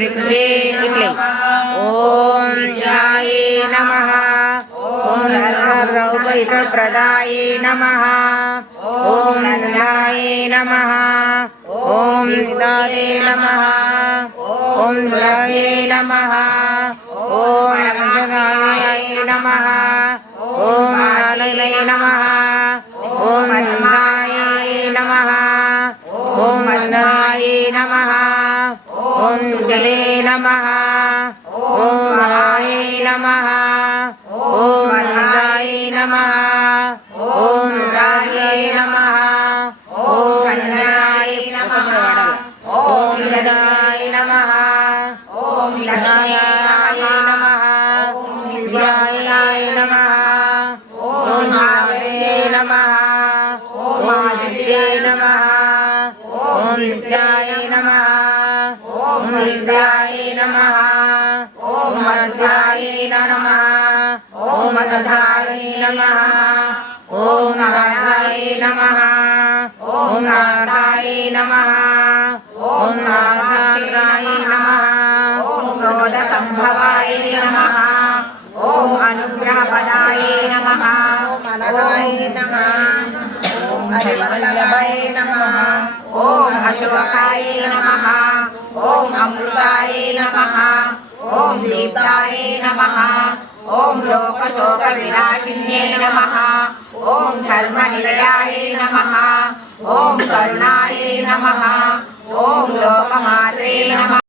ऋग्वे इट्ले ओम ध्याये नमः ओम सर्वौपैकप्रदाये नमः ओम ध्याये नमः ओम दाये नमः ओम ध्याये नमः ओम अंजनाय नमः ओम आलय नमः ओम नाय नमः ओम नाय नमः ओम जले नमः ओम नाय नमः ओम नाय नमः ओम नाय नमः ओम नाय नमः ओम नाय नमः ओम लक्ष्मी नमः विद्याय नमः ओम भावे नमः ओम आदित्ये नमः ओम नित्याय नमः ओम विद्याय नमः ओम अद्याय नमः ओम सदाय नमः ओम नाराय नमः ओम नाराय नमः ओम नाराय नमः ओम क्रोध संभवाय नमः ओम अनुग्रहपदाय नमः ओम अनगाय नमः ओम हरिवल्लभाय नमः ओम अशोकाय नमः ओम अमृताय नमः ओम दीप्ताय नमः ओम लोकशोकविनाशिन्ये नमः ओम धर्मनिलयाय नमः ओम करुणाय नमः ओम लोकमात्रे नमः।